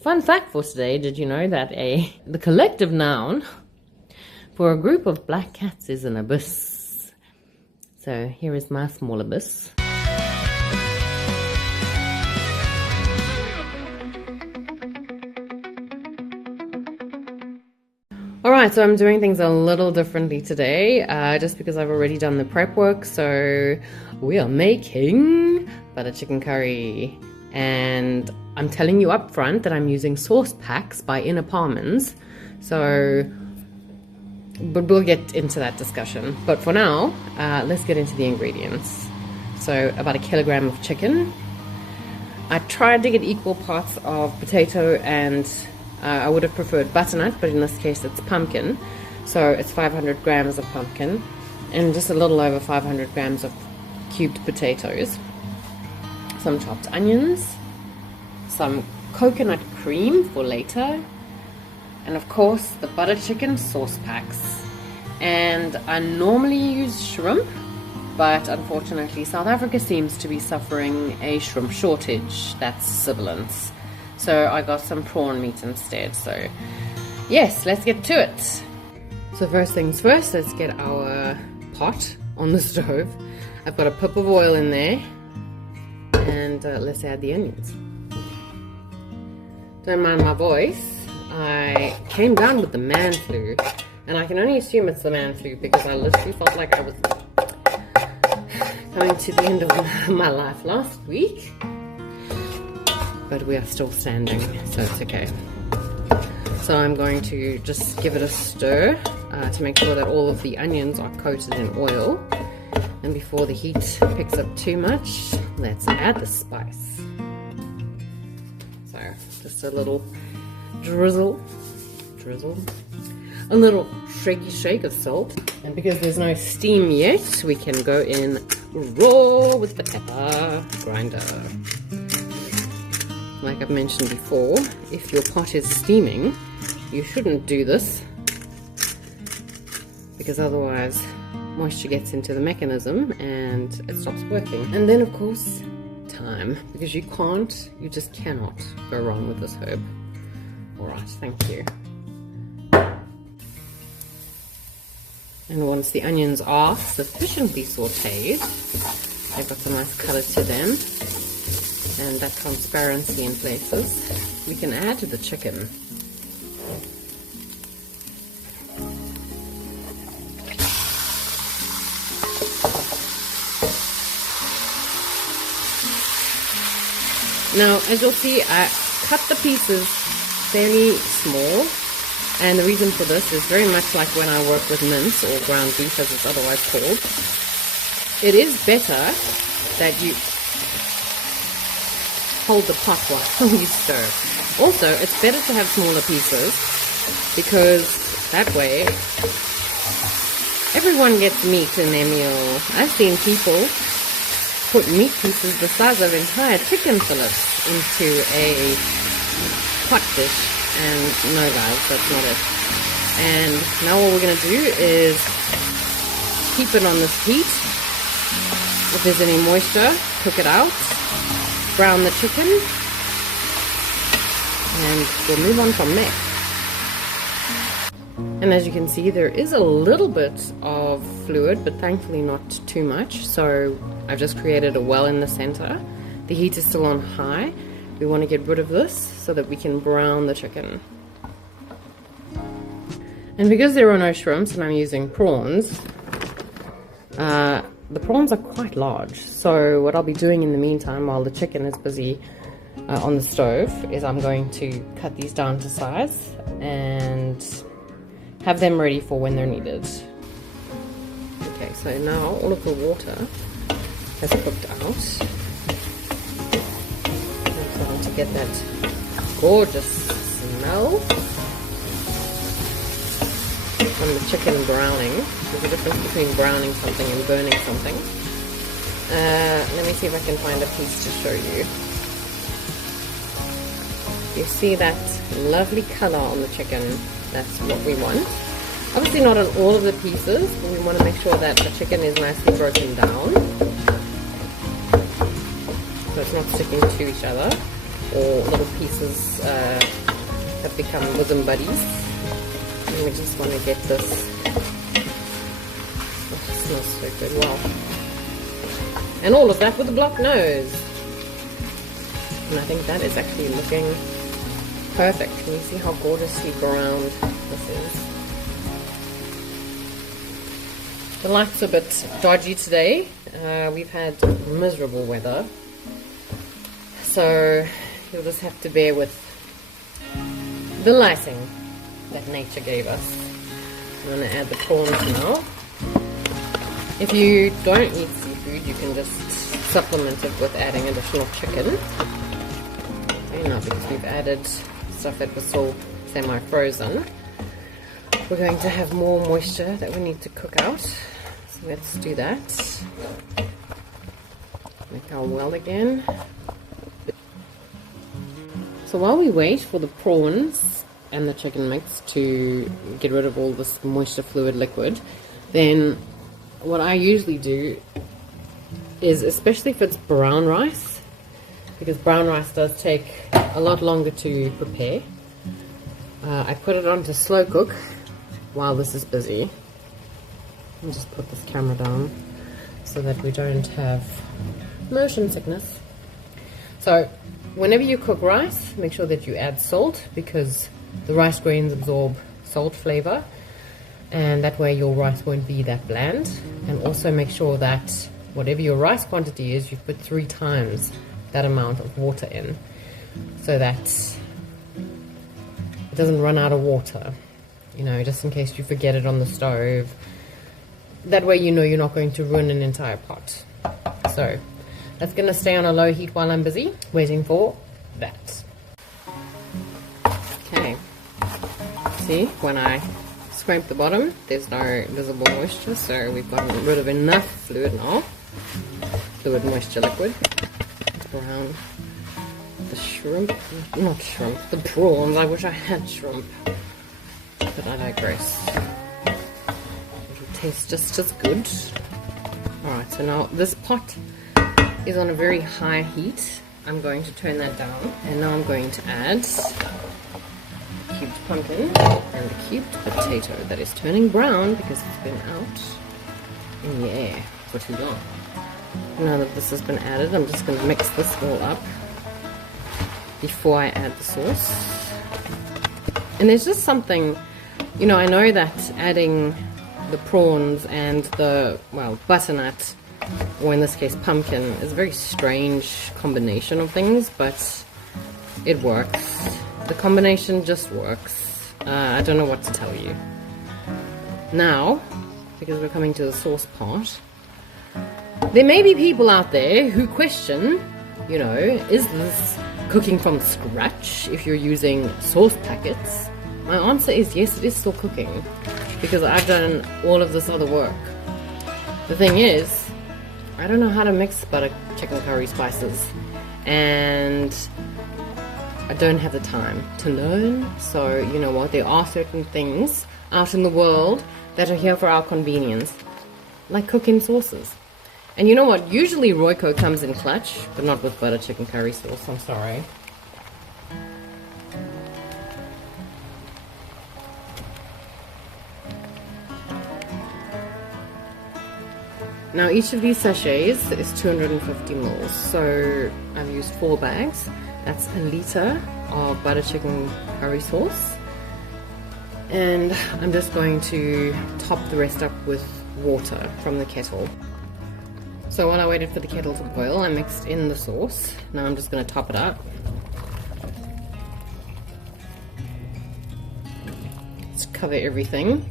Fun fact for today, did you know that the collective noun for a group of black cats is an abyss? So here is my small abyss. Alright, so I'm doing things a little differently today, just because I've already done the prep work. So we are making butter chicken curry, and I'm telling you up front that I'm using sauce packs by Ina Paarmans. So, but we'll get into that discussion. But for now, let's get into the ingredients. So about 1 kilogram of chicken. I tried to get equal parts of potato and I would have preferred butternut, but in this case it's pumpkin. So it's 500 grams of pumpkin and just a little over 500 grams of cubed potatoes. Some chopped onions, some coconut cream for later, and of course the butter chicken sauce packs. And I normally use shrimp, but unfortunately South Africa seems to be suffering a shrimp shortage. That's sibilance. So I got some prawn meat instead. So yes, let's get to it. So first things first, let's get our pot on the stove. I've got a pip of oil in there, and let's add the onions. Don't mind my voice. I came down with the man flu, and I can only assume it's the man flu because I literally felt like I was coming to the end of my life last week. But we are still standing, so it's okay. So I'm going to just give it a stir to make sure that all of the onions are coated in oil. And before the heat picks up too much, let's add the spice. So just a little drizzle, a little shaky shake of salt. And because there's no steam yet, we can go in raw with the pepper grinder. Like I've mentioned before, if your pot is steaming, you shouldn't do this because otherwise moisture gets into the mechanism and it stops working. And then of course, thyme, because you just cannot go wrong with this herb. Alright, thank you. And once the onions are sufficiently sauteed, they've got some nice color to them, and that transparency in places, we can add the chicken. Now, as you'll see, I cut the pieces fairly small, and the reason for this is very much like when I work with mince or ground beef as it's otherwise called. It is better that you hold the pot while you stir. Also, it's better to have smaller pieces because that way everyone gets meat in their meal. I've seen people put meat pieces the size of entire chicken fillets into a pot dish, and no guys, that's not it. And now what we're going to do is keep it on this heat. If there's any moisture, cook it out. Brown the chicken, and we'll move on from there. And as you can see, there is a little bit of fluid, but thankfully not too much. So I've just created a well in the center. The heat is still on high. We want to get rid of this so that we can brown the chicken. And because there are no shrimps and I'm using prawns, the prawns are quite large, so what I'll be doing in the meantime while the chicken is busy on the stove is I'm going to cut these down to size and have them ready for when they're needed. Okay, so now all of the water has cooked out. I'm starting to get that gorgeous smell from the chicken browning. There's a difference between browning something and burning something. Let me see if I can find a piece to show you. You see that lovely color on the chicken? That's what we want. Obviously not on all of the pieces, but we want to make sure that the chicken is nicely broken down, so it's not sticking to each other. or little pieces have become bosom buddies. And we just want to get this. Oh, it smells so good. Wow. And all of that with a blocked nose. And I think that is actually looking perfect. Can you see how gorgeously browned this is? The light's a bit dodgy today. We've had miserable weather. So you'll just have to bear with the lighting that nature gave us. I'm going to add the prawns now. If you don't eat seafood, you can just supplement it with adding additional chicken. Okay, now because we've added stuff that was still semi-frozen, we're going to have more moisture that we need to cook out. So let's do that. Make our well again. So while we wait for the prawns and the chicken mix to get rid of all this moisture fluid liquid, then what I usually do is, especially if it's brown rice, because brown rice does take a lot longer to prepare, I put it on to slow cook while this is busy. I'll just put this camera down so that we don't have motion sickness. So whenever you cook rice, make sure that you add salt, because the rice grains absorb salt flavor, and that way your rice won't be that bland. And also make sure that whatever your rice quantity is, you put 3 times that amount of water in, so that it doesn't run out of water, you know, just in case you forget it on the stove. That way you know you're not going to ruin an entire pot. So that's going to stay on a low heat while I'm busy waiting for that. Okay, see, when I scrape the bottom, there's no visible moisture, so we've gotten rid of enough fluid now. Fluid moisture liquid. Let's brown the shrimp, not shrimp, the prawns. I wish I had shrimp, but I digress. It'll taste just as good. Alright, so now this pot is on a very high heat. I'm going to turn that down, and now I'm going to add cubed pumpkin and the cubed potato that is turning brown because it's been out in the air for too long. Now that this has been added, I'm just going to mix this all up before I add the sauce. And there's just something, you know, I know that adding the prawns and the, well, butternut, or in this case pumpkin, is a very strange combination of things, but it works. The combination just works. I don't know what to tell you. Now, because we're coming to the sauce part, there may be people out there who question, you know, is this cooking from scratch if you're using sauce packets? My answer is yes, it is still cooking, because I've done all of this other work. The thing is, I don't know how to mix butter chicken curry spices, and I don't have the time to learn. So you know what, there are certain things out in the world that are here for our convenience, like cooking sauces. And you know what, usually Royco comes in clutch, but not with butter chicken curry sauce, I'm sorry. Now each of these sachets is 250 mils, so I've used 4 bags. That's a litre of butter chicken curry sauce, and I'm just going to top the rest up with water from the kettle. So while I waited for the kettle to boil, I mixed in the sauce. Now I'm just going to top it up. Let's cover everything.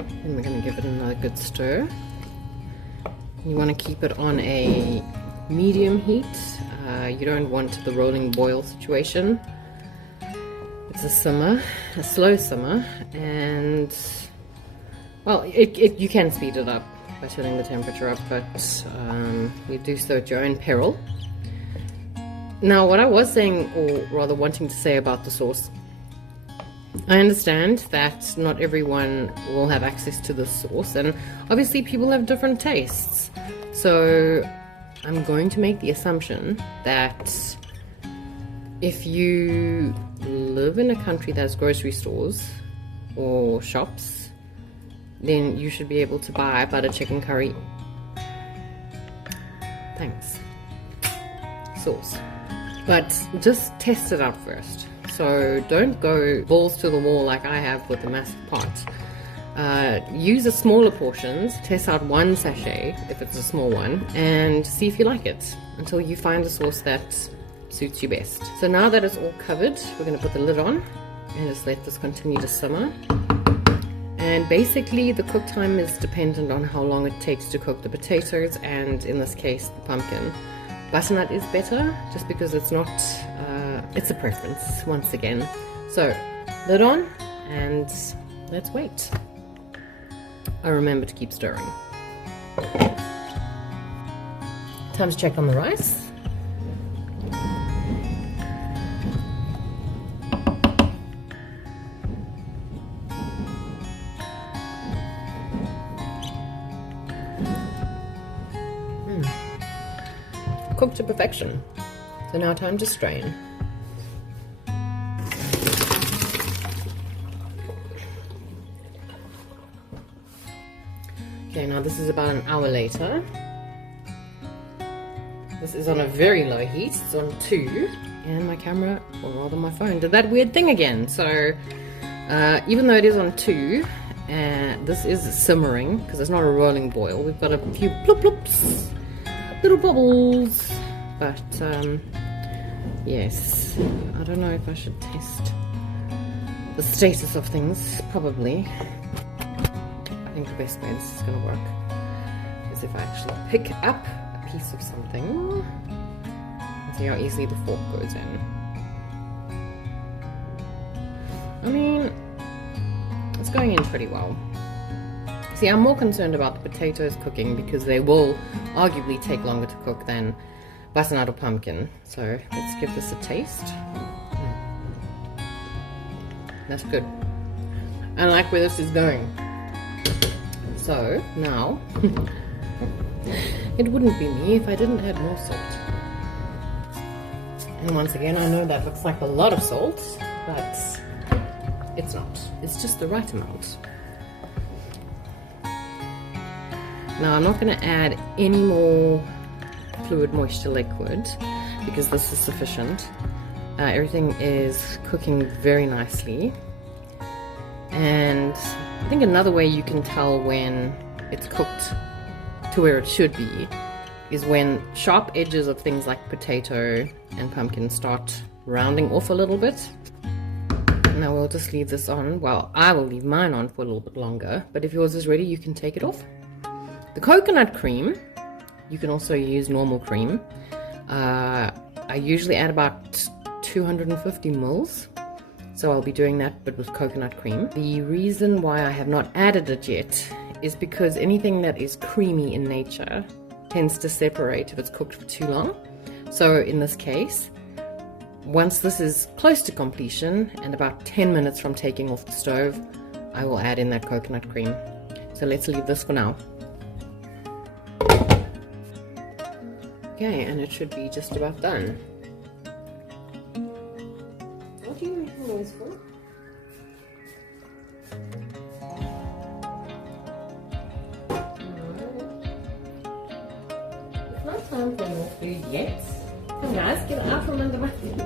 And we're going to give it another good stir. You want to keep it on a medium heat. You don't want the rolling boil situation. It's a simmer, a slow simmer, and well, you can speed it up by turning the temperature up, but you do so at your own peril. Now, what I was saying, or rather wanting to say about the sauce, I understand that not everyone will have access to this sauce, and obviously people have different tastes. So I'm going to make the assumption that If you live in a country that has grocery stores or shops, then you should be able to buy butter chicken curry. Thanks. Sauce. But just test it out first. So don't go balls to the wall like I have with the massive pot. Use the smaller portions, test out one sachet if it's a small one, and see if you like it until you find a sauce that suits you best. So now that it's all covered, we're going to put the lid on and just let this continue to simmer. And basically the cook time is dependent on how long it takes to cook the potatoes, and in this case the pumpkin. Butternut is better just because it's not, it's a preference once again. So lid on and let's wait. I remember to keep stirring. Time to check on the rice. Cooked to perfection. So now time to strain. Okay, now this is about an hour later. This is on a very low heat, it's on 2, and my camera, or rather my phone, did that weird thing again. So even though it is on 2, this is simmering, because it's not a rolling boil. We've got a few plop plops, little bubbles, but yes, I don't know if I should test the status of things. Probably. I think the best way this is going to work is if I actually pick up a piece of something and see how easily the fork goes in. I mean, it's going in pretty well. See, I'm more concerned about the potatoes cooking because they will arguably take longer to cook than butternut or pumpkin. So let's give this a taste. That's good. I like where this is going. So now, it wouldn't be me if I didn't add more salt. And once again, I know that looks like a lot of salt, but it's not. It's just the right amount. Now I'm not going to add any more fluid moisture liquid because this is sufficient. Everything is cooking very nicely, and I think another way you can tell when it's cooked to where it should be is when sharp edges of things like potato and pumpkin start rounding off a little bit. Now we'll just leave this on. Well, I will leave mine on for a little bit longer, but if yours is ready you can take it off. The coconut cream, you can also use normal cream. I usually add about 250 mils, so I'll be doing that but with coconut cream. The reason why I have not added it yet is because anything that is creamy in nature tends to separate if it's cooked for too long. So in this case, once this is close to completion and about 10 minutes from taking off the stove, I will add in that coconut cream. So let's leave this for now. Okay, and it should be just about done. What do you make the noise for? It's not time for more food yet. Come guys, get out from under my feet.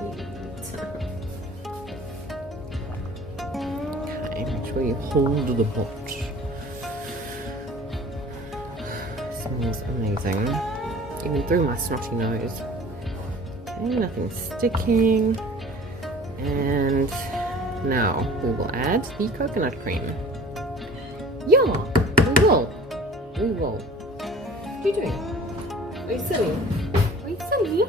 Okay, make sure you hold the pot. Smells amazing. Even through my snotty nose. Okay, nothing sticking. And now we will add the coconut cream. Yeah, we will. We will. What are you doing? Are you silly? Are you silly?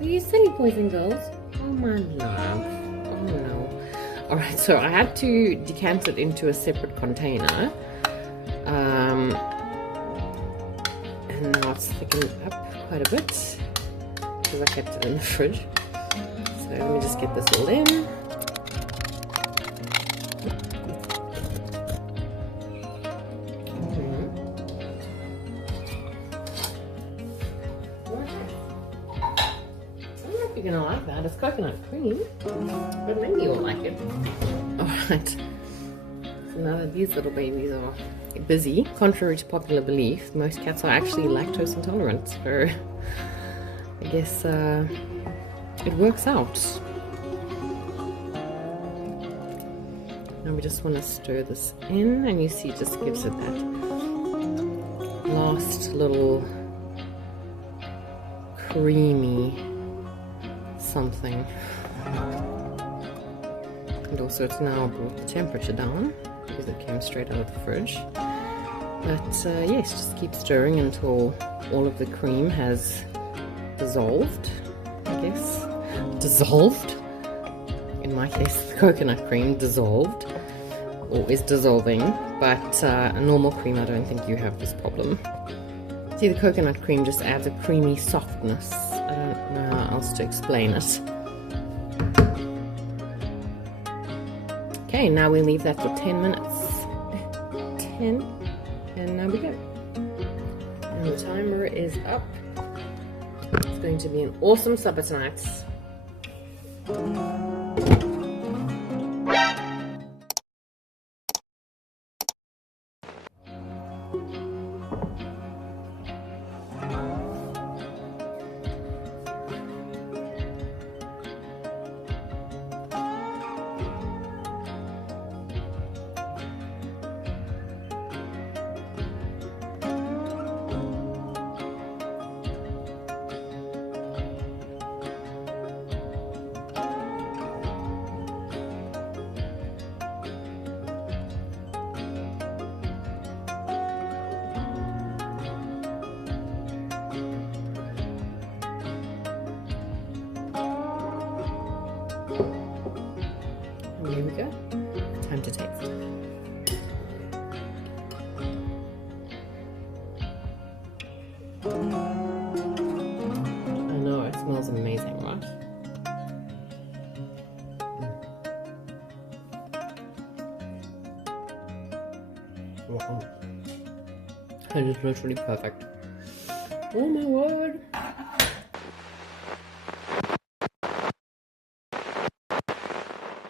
Are you silly, boys and girls? Oh my love. Oh no. Alright, so I had to decant it into a separate container. And now it's thickened up quite a bit because I kept it in the fridge. So let me just get this all in. you're gonna like that. It's coconut cream, but maybe you'll like it. Alright, so now that these little babies are busy, contrary to popular belief, most cats are actually lactose intolerant, so I guess it works out. Now we just want to stir this in, and you see it just gives it that last little creamy something. And also it's now brought the temperature down because it came straight out of the fridge. But yes, just keep stirring until all of the cream has dissolved, I guess. Dissolved? In my case, the coconut cream dissolved, or is dissolving, but a normal cream, I don't think you have this problem. See, the coconut cream just adds a creamy softness. I don't know how else to explain it. Okay, now we leave that for 10 minutes. 10, and now we go. And the timer is up. It's going to be an awesome supper tonight. Here we go. Time to taste. I know, it smells amazing, right? Wow. It is literally perfect. Oh my word!